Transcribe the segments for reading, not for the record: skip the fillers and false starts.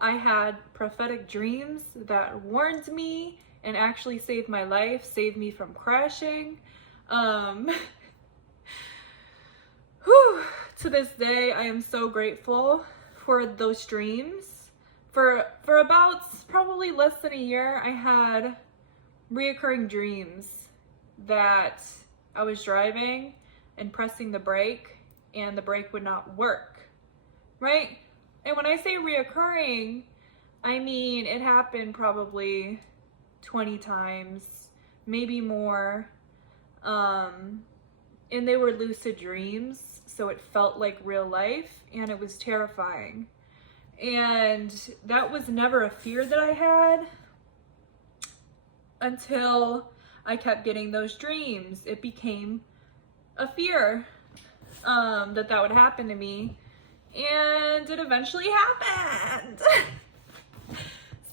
I had prophetic dreams that warned me and actually saved my life, saved me from crashing. Whew, to this day, I am so grateful for those dreams. For about probably less than a year, I had reoccurring dreams that I was driving and pressing the brake and the brake would not work, right? And when I say reoccurring, I mean it happened probably 20 times, maybe more. And they were lucid dreams, so it felt like real life and it was terrifying. And that was never a fear that I had until I kept getting those dreams. It became a fear that would happen to me, and it eventually happened.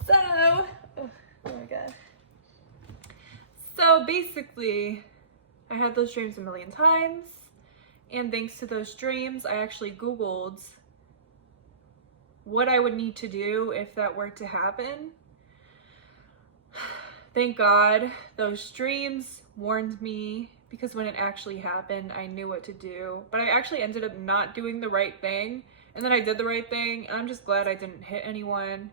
Oh my god. So basically, I had those dreams a million times, and thanks to those dreams, I actually Googled what I would need to do if that were to happen. Thank God those dreams warned me, because when it actually happened, I knew what to do. But I actually ended up not doing the right thing, and then I did the right thing, and I'm just glad I didn't hit anyone.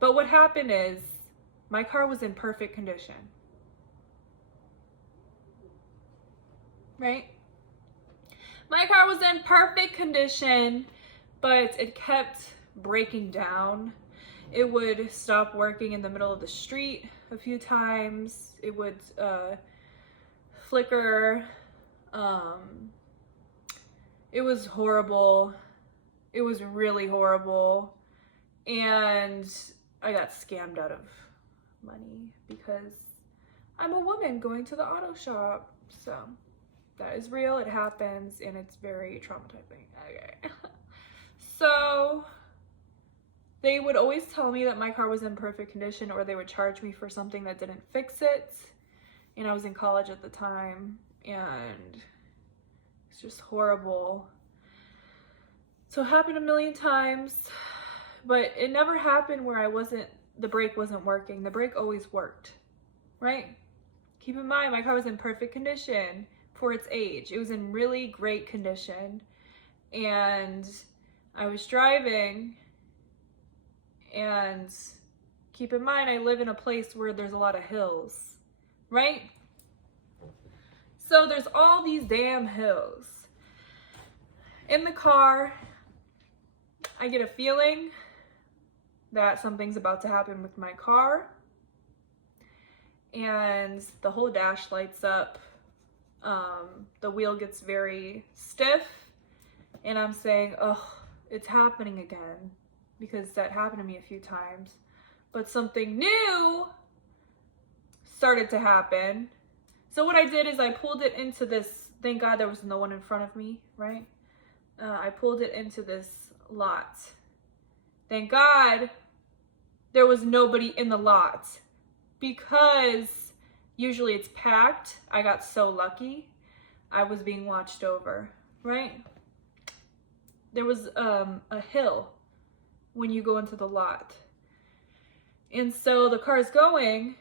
But what happened is, my car was in perfect condition. Right? My car was in perfect condition, but it kept breaking down. It would stop working in the middle of the street a few times. It would flicker. It was horrible. It was really horrible. And I got scammed out of money because I'm a woman going to the auto shop. So that is real. It happens, and it's very traumatizing. Okay. So they would always tell me that my car was in perfect condition, or they would charge me for something that didn't fix it. And I was in college at the time, and it's just horrible. So it happened a million times, but it never happened where the brake wasn't working. The brake always worked, right? Keep in mind, my car was in perfect condition for its age. It was in really great condition. And I was driving, and keep in mind, I live in a place where there's a lot of hills, right? So there's all these damn hills. In the car, I get a feeling that something's about to happen with my car, and the whole dash lights up. The wheel gets very stiff, and I'm saying, oh, it's happening again, because that happened to me a few times. But something new started to happen. So what I did is I pulled it into this, thank God there was no one in front of me, right? I pulled it into this lot. Thank God there was nobody in the lot, because usually it's packed. I got so lucky. I was being watched over, right? There was a hill when you go into the lot. And so the car's going,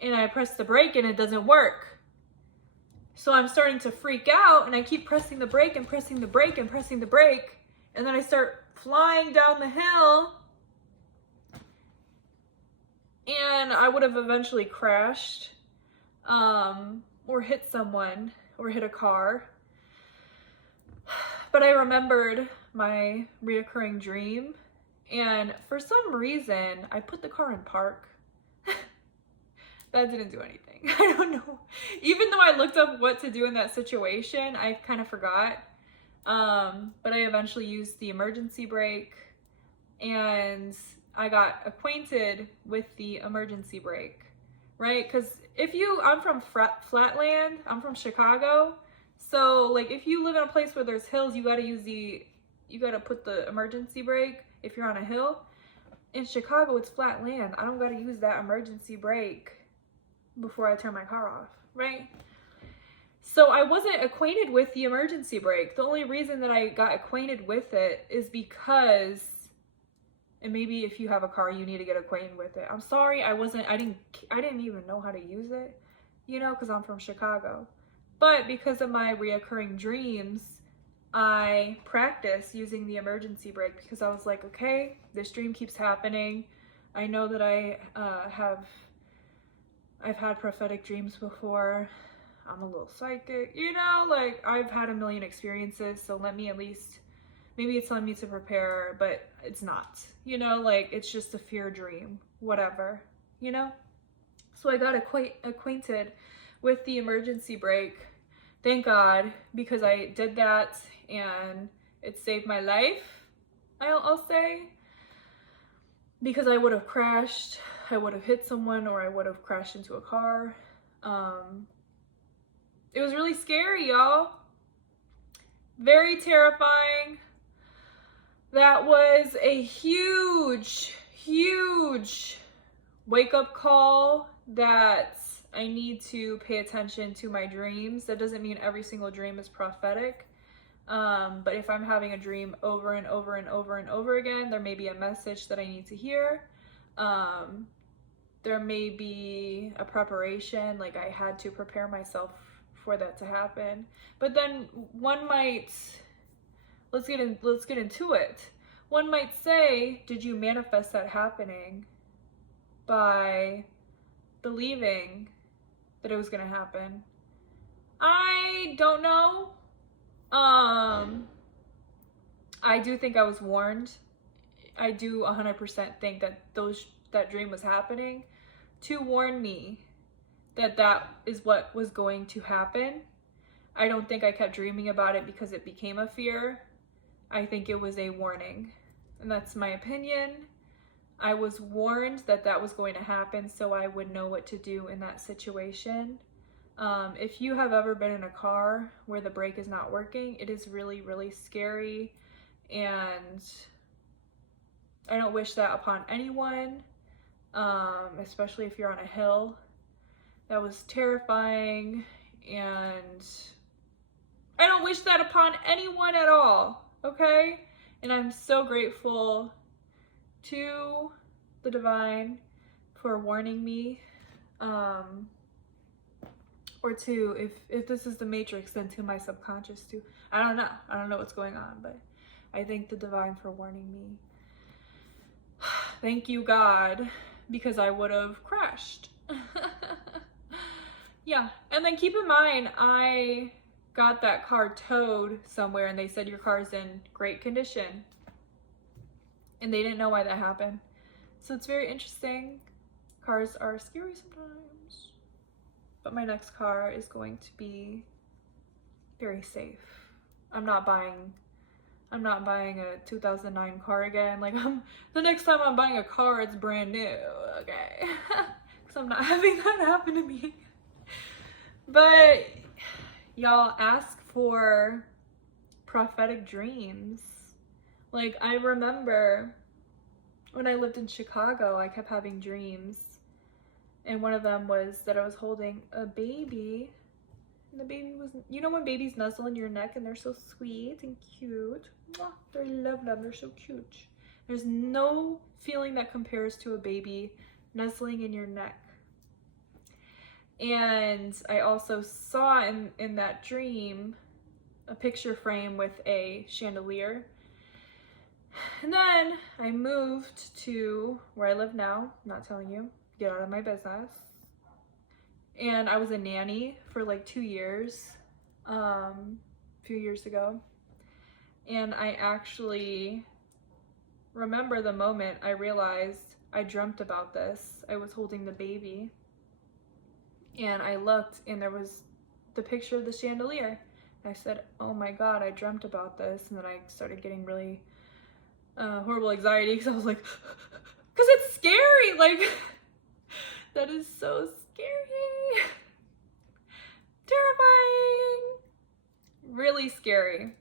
and I press the brake and it doesn't work. So I'm starting to freak out, and I keep pressing the brake and pressing the brake and pressing the brake. And then I start flying down the hill, and I would have eventually crashed, or hit someone, or hit a car. But I remembered my reoccurring dream, and for some reason, I put the car in park. That didn't do anything. I don't know. Even though I looked up what to do in that situation, I kind of forgot. But I eventually used the emergency brake, and I got acquainted with the emergency brake, right? Because I'm from Flatland, I'm from Chicago. So like if you live in a place where there's hills, you gotta put the emergency brake if you're on a hill. In Chicago, it's flat land. I don't gotta use that emergency brake before I turn my car off, right? So I wasn't acquainted with the emergency brake. The only reason that I got acquainted with it is because And maybe if you have a car, you need to get acquainted with it. I'm sorry, I didn't even know how to use it, you know, because I'm from Chicago. But because of my reoccurring dreams, I practiced using the emergency brake because I was like, okay, this dream keeps happening. I know that I've had prophetic dreams before. I'm a little psychic, you know, like I've had a million experiences, so let me at least, maybe it's telling me to prepare, but it's not, you know, like it's just a fear dream, whatever, you know? So I got acquainted with the emergency brake. Thank God, because I did that and it saved my life, I'll say, because I would have crashed, I would have hit someone, or I would have crashed into a car. It was really scary, y'all. Very terrifying. That was a huge, huge wake-up call that I need to pay attention to my dreams. That doesn't mean every single dream is prophetic. But if I'm having a dream over and over and over and over again, there may be a message that I need to hear. There may be a preparation, like I had to prepare myself for that to happen. But then one might, let's get into it. One might say, did you manifest that happening by believing that it was going to happen? I don't know. I do think I was warned. I do 100% think that that dream was happening to warn me that that is what was going to happen. I don't think I kept dreaming about it because it became a fear. I think it was a warning, and that's my opinion. I was warned that that was going to happen, so I would know what to do in that situation. If you have ever been in a car where the brake is not working, it is really, really scary, and I don't wish that upon anyone, especially if you're on a hill. That was terrifying, and I don't wish that upon anyone at all, okay? And I'm so grateful to the divine for warning me, or to, if this is the matrix, then to my subconscious too. I don't know what's going on, but I thank the divine for warning me. Thank you, God, because I would have crashed. Yeah, and then keep in mind, I got that car towed somewhere and they said your car's in great condition, and they didn't know why that happened. So it's very interesting. Cars are scary sometimes, but my next car is going to be very safe. I'm not buying a 2009 car again. Like, the next time I'm buying a car, it's brand new, okay? Because I'm not having that happen to me. But y'all, ask for prophetic dreams. Like, I remember when I lived in Chicago, I kept having dreams, and one of them was that I was holding a baby, and the baby was, you know when babies nuzzle in your neck and they're so sweet and cute? I love them, they're so cute. There's no feeling that compares to a baby nuzzling in your neck. And I also saw in that dream a picture frame with a chandelier. And then I moved to where I live now. I'm not telling you, get out of my business. And I was a nanny for like 2 years, a few years ago. And I actually remember the moment I realized I dreamt about this. I was holding the baby, and I looked, and there was the picture of the chandelier. And I said, oh my God, I dreamt about this. And then I started getting really horrible anxiety, because I was like, because it's scary, like, that is so scary, terrifying, really scary.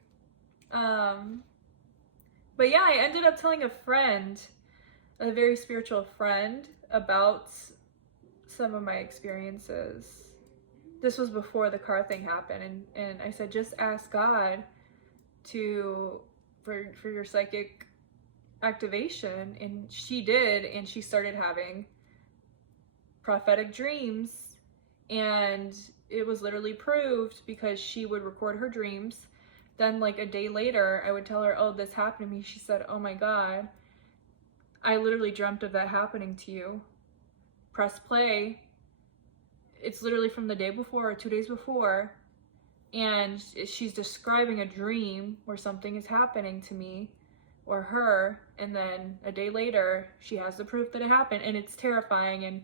But yeah, I ended up telling a friend, a very spiritual friend, about some of my experiences. This was before the car thing happened, and I said, just ask God for your psychic activation, and she did, and she started having prophetic dreams, and it was literally proved because she would record her dreams. Then like a day later, I would tell her, oh, this happened to me. She said, oh my God, I literally dreamt of that happening to you. Press play. It's literally from the day before or 2 days before, and she's describing a dream where something is happening to me or her, and then a day later she has the proof that it happened. And it's terrifying, and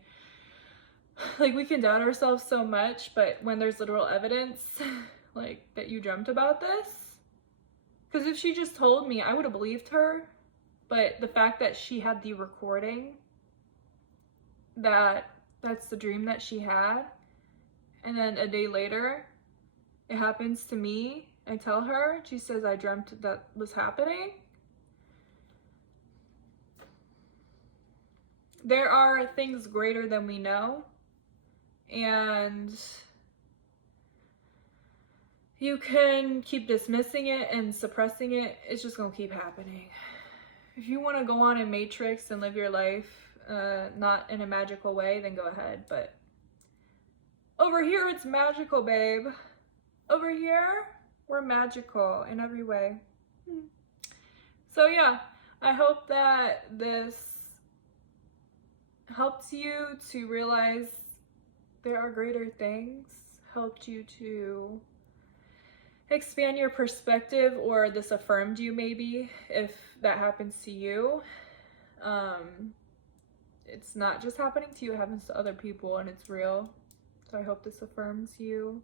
like we can doubt ourselves so much, but when there's literal evidence like that you dreamt about this, because if she just told me, I would have believed her. But the fact that she had the recording, that's the dream that she had, and then a day later it happens to me, I tell her, she says, I dreamt that was happening. There are things greater than we know, and you can keep dismissing it and suppressing it. It's just gonna keep happening. If you want to go on in Matrix and live your life not in a magical way, then go ahead. But over here, it's magical, babe. Over here, we're magical in every way. So yeah, I hope that this helped you to realize there are greater things, helped you to expand your perspective, or this affirmed you maybe if that happens to you. It's not just happening to you, it happens to other people, and it's real. So I hope this affirms you,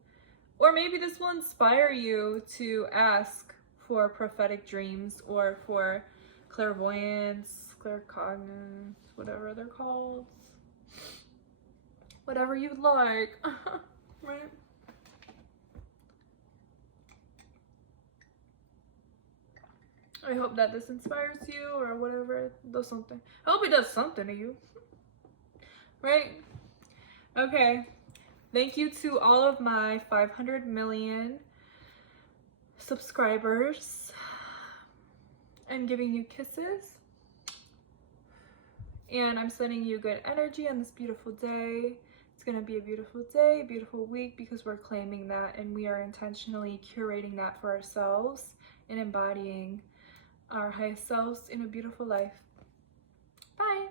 or maybe this will inspire you to ask for prophetic dreams or for clairvoyance, claircognizance, whatever they're called, whatever you'd like. Right? I hope that this inspires you, or whatever, it does something. I hope it does something to you. Right? Okay. Thank you to all of my 500 million subscribers. I'm giving you kisses. And I'm sending you good energy on this beautiful day. It's going to be a beautiful day, a beautiful week, because we're claiming that, and we are intentionally curating that for ourselves and embodying our highest selves in a beautiful life. Bye.